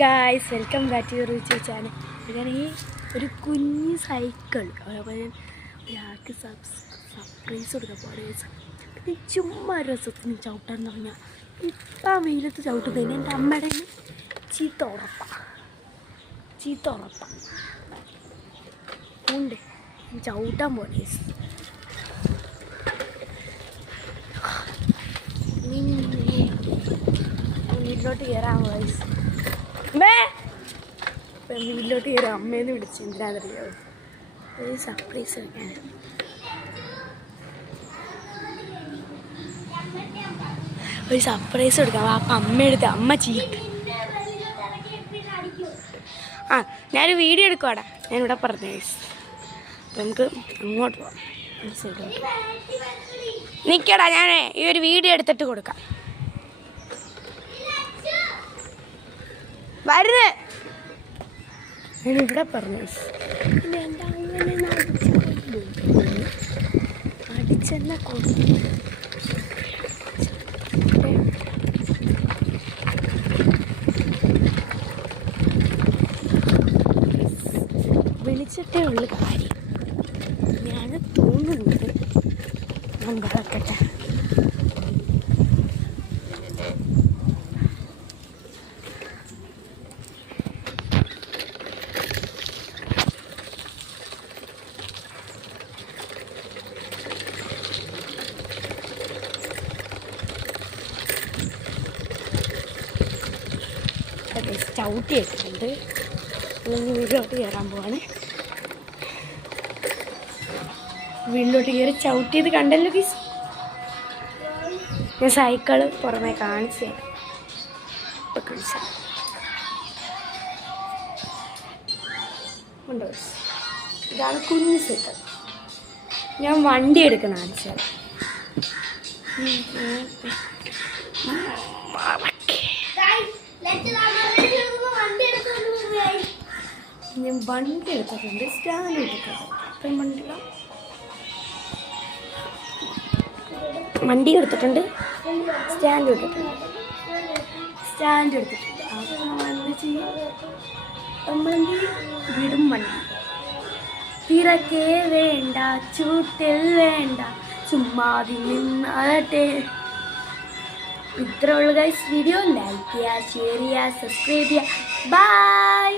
Guys, welcome back to Rich channel. ഞാൻ ഈ ഒരു കുഞ്ഞ് സൈക്കിൾ ഒരാൾക്ക് സർപ്രൈസ് കൊടുക്കാൻ പോലെ ചുമ്മാ രസത്തിന് ചവിട്ടാൻ പറഞ്ഞാൽ ഇപ്പം ആ വെയിലത്ത് ചവിട്ടുന്നതിന് എൻ്റെ അമ്മയുടെ ചീത്ത ഉറപ്പാണ് ഉണ്ട് ചവിട്ടാൻ പോലെ. വീട്ടിലോട്ട് കയറാൻ വയസ്സ് അമ്മേ, ഇപ്പം വീട്ടിലോട്ട് കയറാം. അമ്മേന്ന് വിളിച്ചു എന്തിനാണെന്നറിയോ, ഒരു സർപ്രൈസ് വെക്കാൻ. ഒരു സർപ്രൈസ് കൊടുക്കാം. അപ്പം അമ്മയെടുത്ത് അമ്മ ചീത്ത. ഞാനൊരു വീഡിയോ എടുക്കുവാടാ, ഞാനിവിടെ പറഞ്ഞു. അപ്പം നമുക്ക് അങ്ങോട്ട് പോവാം. നിൽക്കടാ, ഞാൻ ഈ ഒരു വീഡിയോ എടുത്തിട്ട് കൊടുക്കാം. വരുന്നേ ഞാനിവിടെ പറഞ്ഞു. പിന്നെ എന്താ അങ്ങനെ അടിച്ചെന്നെ വിളിച്ചിട്ടേ ഉള്ളു കാര്യം. ഞാൻ തോന്നുന്നത് നമ്പർ ആക്കട്ടെ. ചവിട്ടി വെച്ചിട്ടുണ്ട്. അല്ലെങ്കിൽ വീട്ടിലോട്ട് കയറാൻ പോവാണ്. വീട്ടിലോട്ട് കയറി ചവിട്ടിയത് കണ്ടല്ലോ ഗീസ്. ഞാൻ സൈക്കിള് പുറമെ കാണിച്ചു തരാം. ഇപ്പം കാണിച്ചാൽ ഉണ്ടോ? ഇതാണ് കുഞ്ഞു സൈക്കിൾ. ഞാൻ വണ്ടി എടുക്കുന്ന കാണിച്ചു തരാം. ഞാൻ വണ്ടി എടുത്തിട്ടുണ്ട്, സ്റ്റാൻഡ് എടുത്തിട്ടുണ്ട്. ഇപ്പം വണ്ടി എടുത്തിട്ടുണ്ട്, സ്റ്റാൻഡ് എടുത്തിട്ടുണ്ട്. അപ്പം നമ്മളെന്ത് ചെയ്യും? നമ്മളെങ്കിൽ വിടും വണ്ടി. തിരക്കേ വേണ്ട, ചൂട്ടിൽ വേണ്ട, ചുമ്മാതി നിന്നാട്ടെ. ഇത്രയുള്ള ഗൈസ്. വീഡിയോ ലൈക്ക് ചെയ്യുക, ഷെയർ ചെയ്യുക, സബ്സ്ക്രൈബ് ചെയ്യുക. ബൈ.